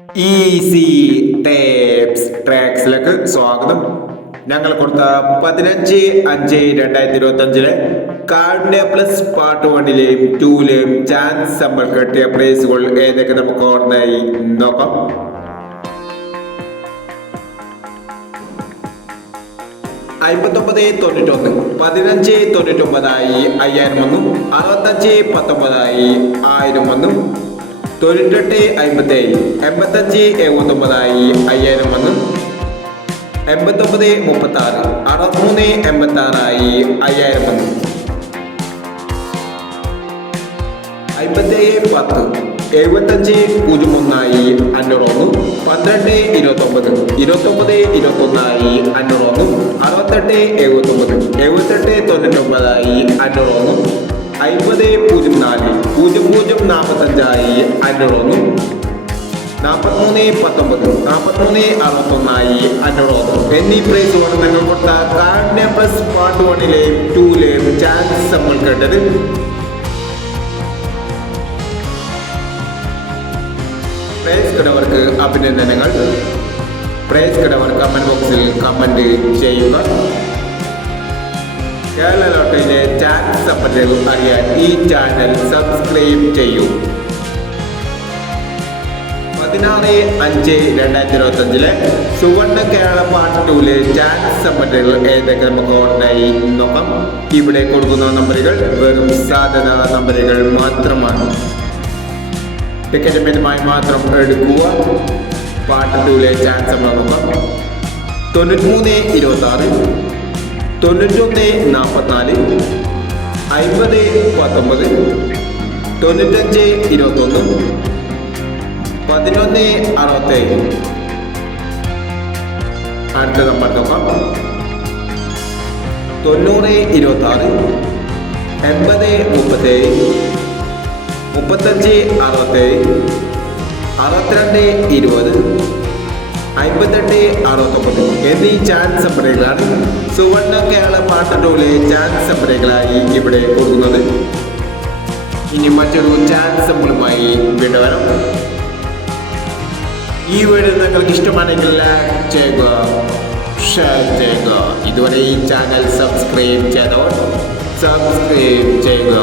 Easy ട്രാക്സിലേക്ക് സ്വാഗതം. ഞങ്ങൾ കൊടുത്ത പതിനഞ്ച് അഞ്ച് രണ്ടായിരത്തി ഇരുപത്തി അഞ്ചിലെ കാർഡിനെ പ്ലസ് പാർട്ട് വണ്ണിലെയും ടൂലെയും ചാൻസ് നമ്മൾ കെട്ടിയ പ്രൈസുകൾ ഏതൊക്കെ നമുക്ക് ഓർമ്മയായി? നോക്കാം. അമ്പത്തൊമ്പത് തൊണ്ണൂറ്റൊന്ന് പതിനഞ്ച് തൊണ്ണൂറ്റൊമ്പതായി അയ്യായിരം വന്നു. അറുപത്തഞ്ച് പത്തൊമ്പതായി ആയിരം ഒന്ന് തൊണ്ണൂറ്റെട്ട് അമ്പത്തേഴ്. എൺപത്തഞ്ച് എഴുപത്തൊമ്പതായി അയ്യായിരം വന്നു. എൺപത്തൊമ്പത് മുപ്പത്തി ആറ് അറുപത്തിമൂന്ന് എൺപത്തി ആറായി അയ്യായിരം ഒന്ന് അമ്പത്തേഴ് പത്ത്. എഴുപത്തഞ്ച് പൂജ്യം ഒന്നായി അഞ്ഞൂറ് ഒന്ന് പന്ത്രണ്ട് ഇരുപത്തൊമ്പത്. ഇരുപത്തൊമ്പത് ഇരുപത്തൊന്നായി അഞ്ഞൂറ് ഒന്ന് അറുപത്തെട്ട് എഴുപത്തൊമ്പത്. എഴുപത്തെട്ട് തൊണ്ണൂറ്റൊമ്പതായി അഞ്ഞൂറ് അമ്പത് പൂജ്യം നാല് പൂജ്യം പൂജ്യം നാൽപ്പത്തഞ്ചായി അഞ്ഞൂറ് ഒന്ന് നാൽപ്പത്തിമൂന്ന് പത്തൊമ്പത് നാൽപ്പത്തിമൂന്ന് അറുപത്തൊന്നായി അഞ്ഞൂറ് ഒന്ന് എന്നീ പ്രൈസുകൾ നിങ്ങൾ കൊടുത്ത കാർഡിനെ പ്ലസ് പാർട്ട് വണ്ണിലെയും ടൂലെയും ചാൻസ് നമ്മൾ കേട്ടത്. പ്രൈസ് കിടവർക്ക് അഭിനന്ദനങ്ങൾ. പ്രൈസ് കിടവർ കമന്റ് ബോക്സിൽ കമന്റ് ചെയ്യുക. സംബന്ധികൾ അറിയാൻ ഈ ചാനൽ സബ്സ്ക്രൈബ് ചെയ്യൂ. പതിനാറ് അഞ്ച് രണ്ടായിരത്തി ഇരുപത്തി അഞ്ചിലെ സുവർണ കേരള പാർട്ട് ടൂലെ ചാൻസ് സംബന്ധികൾ ഏതൊക്കെ നമുക്ക് ഓർമ്മയായി നോക്കാം. ഇവിടെ കൊടുക്കുന്ന നമ്പറുകൾ വെറും സാധന നമ്പറുകൾ മാത്രമാണ്. ടിക്കറ്റ് മിതമായി മാത്രം എടുക്കുക. പാർട്ട് ടൂലെ ചാൻസ് നമ്മൾ നോക്കാം. തൊണ്ണൂറ്റിമൂന്ന് ഇരുപത്തി ആറ് തൊണ്ണൂറ്റൊന്ന് നാൽപ്പത്തിനാല് അമ്പത് പത്തൊമ്പത് തൊണ്ണൂറ്റഞ്ച് ഇരുപത്തൊന്ന് പതിനൊന്ന് അറുപത്തേഴ്. അടുത്ത നമ്പർ നോക്കാം. തൊണ്ണൂറ് ഇരുപത്തി ആറ് എൺപത് മുപ്പത്തേഴ് മുപ്പത്തഞ്ച് അറുപത്തേഴ് അറുപത്തിരണ്ട് ഇരുപത് അമ്പത്തെട്ട് അറുപത്തൊമ്പത്. എന്നീ ചാൻസ് നമ്പറുകളാണ് കേരള പാട്ടൂലെ ചാൻസ് നമ്പറുകളായി ഇവിടെ കൊടുക്കുന്നത് ഇനി മറ്റൊരു ചാൻസ് നമ്പറുമായി വീണ്ടും വരാം. ഈ വീഡിയോ നിങ്ങൾക്ക് ഇഷ്ടമാണെങ്കിൽ ലൈക്ക് ചെയ്യുക ഷെയർ ചെയ്യുക. ഇതുവരെ ഈ ചാനൽ സബ്സ്ക്രൈബ് ചെയ്തവർ സബ്സ്ക്രൈബ് ചെയ്യുക.